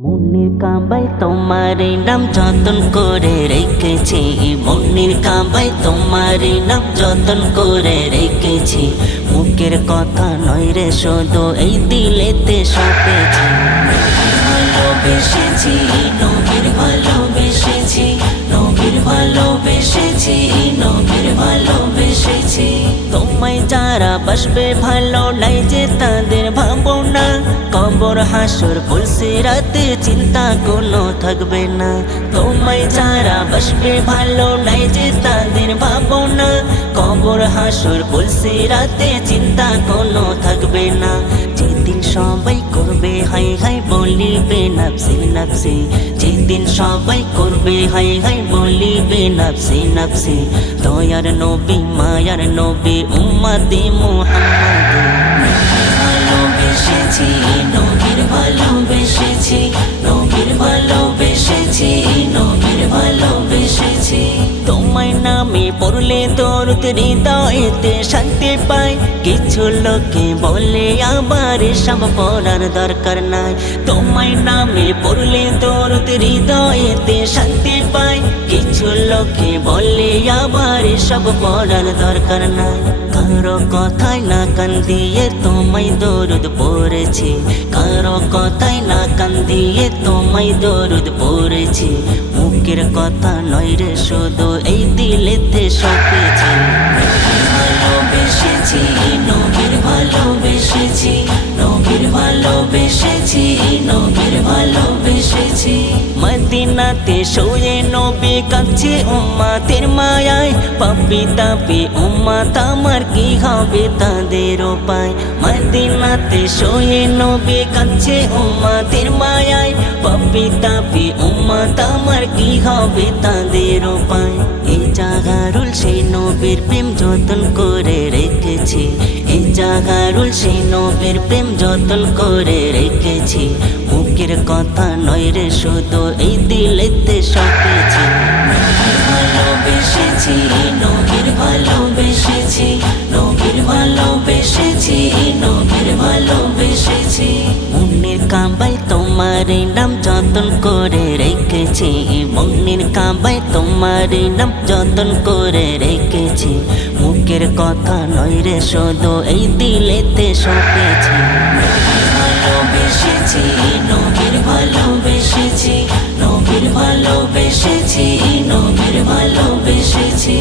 মনের কাবায় তোমার নাম যতন করে রেখেছি, মনের কাবায় তোমার নাম যতন করে রেখেছি। মুখের কথা নয় রে শুধু এই দিলেতে সপেছি। ভালোবেসেছি নবীর ভালোবেসেছি, নবীর ভালোবেসেছি, নবীর ভালোবেসেছি। তোমায় যারা বাসবে ভালো নাই যে তাদের ভাবনা, কবর হাসর পুলসিরাতে চিন্তা কোনো থাকবে না। তোমায় যারা বাসবে ভালো নাই যে তাদের ভাবনা, কবর হাসর পুলসিরাতে চিন্তা কোনো থাকবে না। যেদিন সবাই করবে হাই হাই বলিবে নাফসি নাফসি, যেদিন সবাই করবে হাই হাই বলিবে নাফসি নাফসি। দয়ার নবী মায়ার নবী উম্মতে মুহাম্মদ। ভালোবেসেছি নবীর ভালোবেসেছি, নবীর ভালোবেসেছি, নবীর ভালোবেসেছি। তোমায় নামে পড়লে দরুদ হৃদয়েতে শান্তি পায়, কিছু লোকে বলে আবার সব পড়ার দরকার নাই। তোমায় নামে পড়লে দরুদ হৃদয়েতে শান্তি পায়, কিছু লোকে বলে আবার সব পড়ার দরকার নাই। কারো কথায় না কান দিয়ে তোমায় দরুদ পড়েছি, কারো কথায় না কান দিয়ে তোমায় দরুদ পড়েছি। মুখের কথা নয় রে শুধু এই দিলেতে সপেছি। ভালোবেসেছি নবীর ভালোবেসেছি, নবীর ভালোবেসেছি, নবীর ভালোবেসেছি। মদিনাতে শুয়ে নবী কাঁদছে উম্মতের মায়ায়, পাপী তাপী উম্মত আমার কি হবে তাদের উপায়। মদিনাতে শুয়ে নবী কাঁদছে উম্মতের মায়ায়, পাপী তাপী উম্মত আমার কি হবে তাদের উপায়। এই জাগারুল সেই নবীর প্রেম যতন করে রেখেছি, এই জাগারুল সেই নবীর প্রেম যতন করে রেখেছি। মুখের কথা নয় রে শুধু এই দিলেতে সপেছি। ভালোবেসেছি নবীর ভালোবেসেছি, নবীর ভালোবেসেছি, নবীর ভালোবেসেছি। মনের কাবায় তোমার নাম যতন করে রেখেছি, মনের কাবায় তোমার নাম যতন করে রেখেছি। মুখের কথা নয় রে শুধু এই দিলেতে সপেছি। ভালোবেসেছি নবীর ভালোবেসেছি, নবীর ভালোবেসেছি, নবীর ভালোবেসেছি।